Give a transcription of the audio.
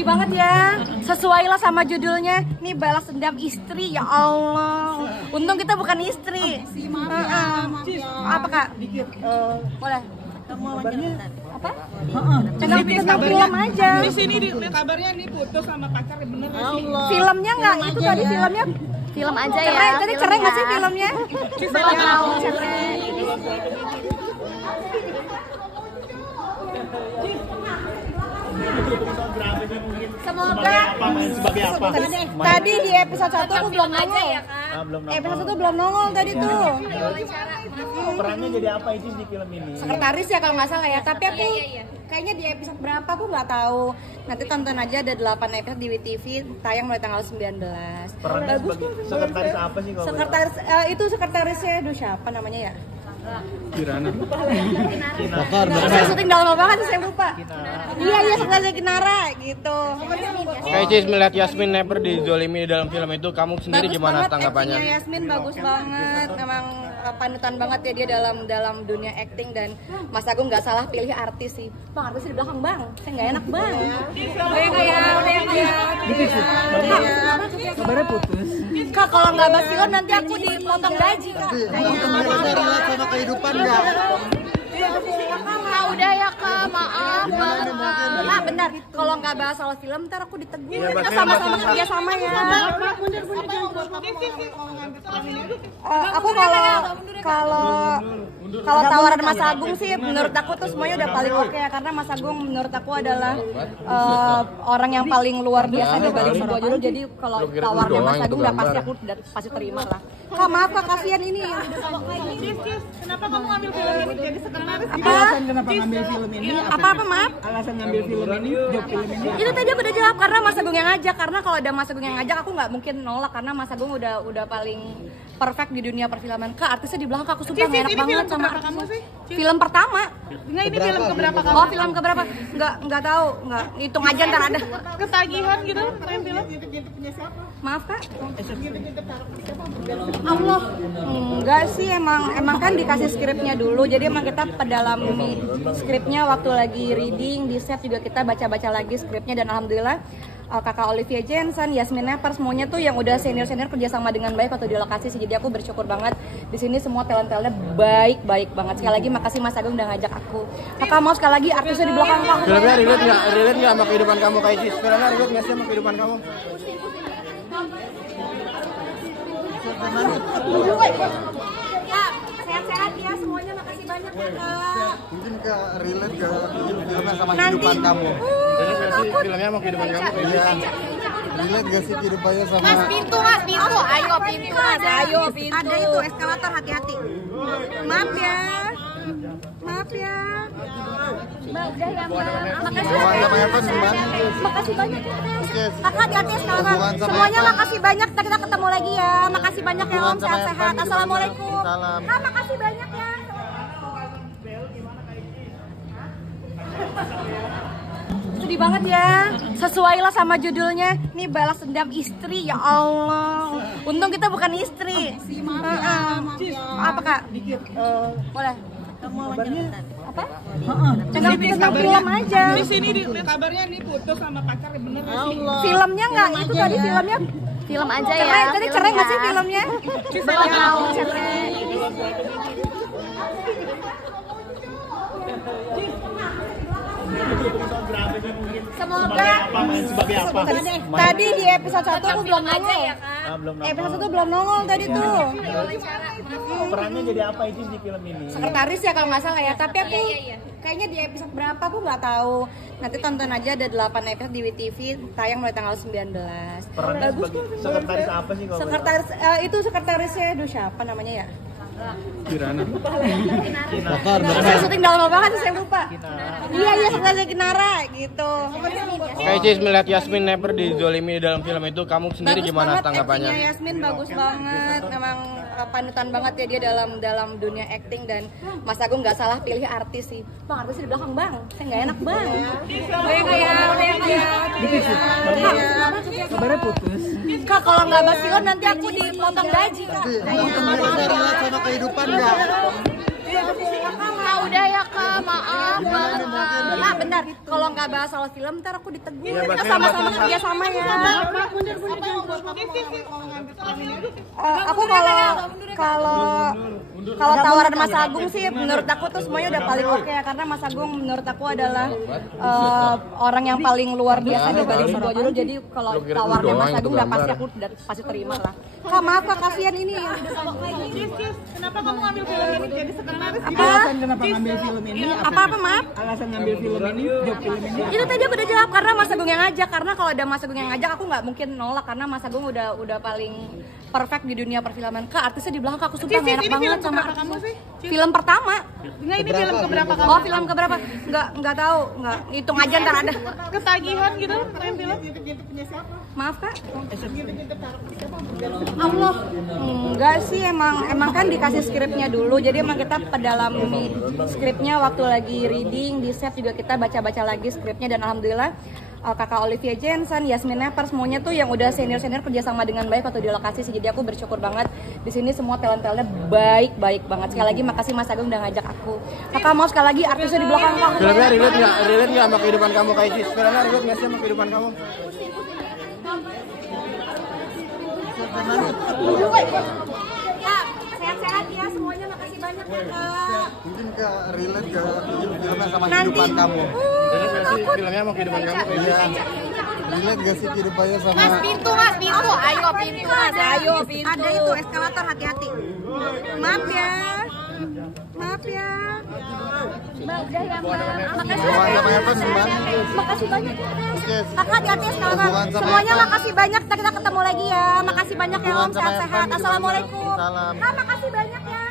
Sedih banget ya. Sesuai lah sama judulnya. Nih balas dendam istri, ya Allah. Untung kita bukan istri. Apa kak? Boleh. Apa? Tentang film aja. Di sini kabarnya nih putus sama pacar, bener nggak sih? Filmnya nggak? Itu tadi filmnya. Film aja ya. Cerai, tadi cerai nggak sih filmnya? Belum tahu cerai. Semoga sebagai apa? tadi di episode 1 aku belum aja nongol. ya kak. Belum Episode 1 belum nongol tadi tuh. Perannya jadi apa itu di film ini? Sekretaris ya kalau nggak salah ya. Tapi aku kayaknya di episode berapa aku nggak tahu. Nanti tonton aja, ada 8 episode di WTV, tayang mulai tanggal 19. Perannya Bagus sebagai kok. sekretaris apa sih kalau? Sekretaris itu sekretarisnya, aduh siapa namanya ya? Kirana. Saya syuting dalam banget saya lupa. Iya sekretarisnya Kinara gitu. Kayak Cis melihat Yasmin Nepper dizolimi dalam film itu, kamu sendiri Bagus gimana banget tanggapannya? actingnya Yasmin, bagus banget. Memang panutan banget ya dia dalam dunia acting, dan Mas Agung nggak salah pilih artis sih. Bang, artis di belakang bang, saya nggak enak bang. Kabarnya putus. Kak, kalau nggak bahas film nanti aku dipotong gaji kak. Sama kehidupan nggak? Kak, udah ya kak, maaf banget kak. Kak, benar, kalau nggak bahas soal film ntar aku ditegur. Kita sama-sama kerja sama ya. Aku kalau tawaran Mas Agung sih, menurut aku tuh semuanya udah paling oke ya, karena Mas Agung menurut aku adalah orang yang paling luar biasa di balik sebuah judul. Jadi kalau tawaran Mas Agung udah pasti aku udah pasti terima lah. Kak, maaf kak, kasihan ini ya. Kenapa kamu ambil film ini jadi sekretaris? Apa? Alasan kenapa ngambil film ini? Apa maaf? Alasan ngambil film ini, job film ini? Itu tadi aku udah jawab, karena Mas Agung yang ngajak. Karena kalau ada Mas Agung yang ngajak, aku nggak mungkin nolak, karena Mas Agung udah paling perfect di dunia perfilman. Kak, artisnya di belakang aku sumpah nggak enak banget sama kamu sih? film pertama. Enggak, ini film keberapa kamu? Oh, film keberapa? Nggak tahu, nggak hitung aja ntar ada. Ketagihan gitu main film? Maaf kak. Allah, enggak sih, emang kan dikasih skripnya dulu, jadi emang kita pedalami skripnya waktu lagi reading di set juga, kita baca-baca lagi skripnya, dan alhamdulillah kakak Olivia Jensen, Yasmin Nepper, semuanya tuh yang udah senior-senior kerjasama dengan baik waktu di lokasi sih. Jadi aku bersyukur banget di sini, semua talent-talentnya baik banget. Sekali lagi makasih Mas Agung udah ngajak aku. Kakak mau sekali lagi artisnya di belakang kamu. Filmnya relate nggak sama kehidupan kamu kayak Cis? Filmnya relate nggak sih sama kehidupan kamu? Kak, sehat-sehat ya semuanya, makasih banyak ya kak. Mungkin ke relate ke filmnya sama Nanti. kehidupan kamu. Filmnya sama kehidupan kamu kayak Iya. Cis? Relate gak sih kehidupannya sama? Mas, pintu, ayo pintu mas, ayo pintu. Ada itu eskalator, hati-hati. Maaf ya. Mbak, udah ya mbak. Makasih banyak. Makasih banyak ya kak. Kakak hati-hati eskalator. Semuanya makasih banyak. Kita ketemu lagi ya. Makasih banyak ya om, sehat-sehat. Assalamualaikum. Kak, makasih banyak ya. Sedih banget ya. Sesuai lah sama judulnya. Nih balas dendam istri, ya Allah. Untung kita bukan istri. Apa kak? Boleh. Apa? Tentang film aja. Di sini kabarnya nih putus sama pacar, bener nggak sih? Filmnya nggak? Itu tadi filmnya. Film aja ya. Cerai, tadi cerai nggak sih filmnya? Belum tahu cerai. Semoga Sebagai apa? tadi di episode 1 aku belum aja nongol. ya kak. Belum Episode 1 belum nongol tadi tuh. Perannya jadi apa itu di film ini? Sekretaris ya kalau nggak salah ya. Tapi aku kayaknya di episode berapa aku nggak tahu. Nanti tonton aja, ada 8 episode di WTV, tayang mulai tanggal 19. Perannya Bagus sebagai kok. sekretaris apa sih kalau? Sekretaris itu sekretarisnya, aduh siapa namanya ya? Kirana. Saya syuting dalam banget saya lupa. Iya sekretarisnya Kinara gitu. Kayak Cis melihat Yasmin Nepper dizolimi dalam film itu, kamu sendiri Bagus gimana banget tanggapannya? actingnya Yasmin, bagus banget. Memang panutan banget ya dia dalam dunia acting, dan Mas Agung nggak salah pilih artis sih. Bang, artisnya di belakang bang, saya nggak enak bang. Kabarnya putus. Kak, kalau nggak bahas film nanti aku dipotong gaji kak. Relate sama kehidupan nggak? Kak, udah ya kak, maaf banget kak. bentar. Kalau nggak bahas soal film, ntar aku ditegur. Kita sama-sama kerja sama ya. Aku kalau tawaran Mas Agung sih, menurut aku tuh semuanya udah paling oke ya, karena Mas Agung menurut aku adalah orang yang paling luar biasa di balik sebuah judul. Jadi kalau tawaran Mas Agung udah pasti aku udah pasti terima lah. Kak, maaf Kak, kasihan ini yang udah Kenapa kamu ngambil film ini jadi sekretaris? Alasan kenapa ngambil film ini? apa Maaf? Alasan ngambil film ini, job film ini. Itu tadi aku udah jawab, karena Mas Agung yang ngajak. Karena kalau ada Mas Agung yang ngajak, aku nggak mungkin nolak, karena Mas Agung udah paling perfect di dunia perfilman. Kak, artisnya di belakang aku sumpah nggak enak banget sama kamu sih? film pertama. Enggak, ini film keberapa kamu? Oh, film keberapa? Nggak tahu, nggak hitung aja ntar ada. Ketagihan gitu main film? Maaf Kak. Allah, enggak sih, emang kan dikasih skripnya dulu, jadi emang kita pedalami skripnya waktu lagi reading di set juga kita baca-baca lagi skripnya, dan alhamdulillah kakak Olivia Jensen, Yasmin Nepper, semuanya tuh yang udah senior kerja sama dengan baik waktu di lokasi sih. Jadi aku bersyukur banget di sini semua talent-talentnya baik banget. Sekali lagi makasih Mas Agung udah ngajak aku. Kakak mau sekali lagi artisnya di belakang kamu. Filmnya relate nggak sama kehidupan kamu kayak Cis? Filmnya relate nggak sih sama kehidupan kamu? Kak, sehat-sehat ya semuanya, makasih banyak ya Kak. Mungkin ke relate ke filmnya sama Nanti kehidupan kamu. takut. Filmnya sama kehidupan kamu kayak Iya. Relate gak sih kehidupannya sama Pintu mas, pintu. Ayo pintu mas, ayo pintu. Ada itu eskalator, hati-hati. Maaf ya. Mbak, udah ya mbak. Makasih Hubungan sama ya. Evan gimana? Makasih banyak ya. Yes. Kakak hati-hati ya sekarang. Hubungan sama Semuanya Evan. makasih banyak. Kita ketemu lagi ya. Makasih banyak ya Om, Hubungan sama sehat-sehat. Evan. Assalamualaikum. Salam. Kak, makasih banyak ya.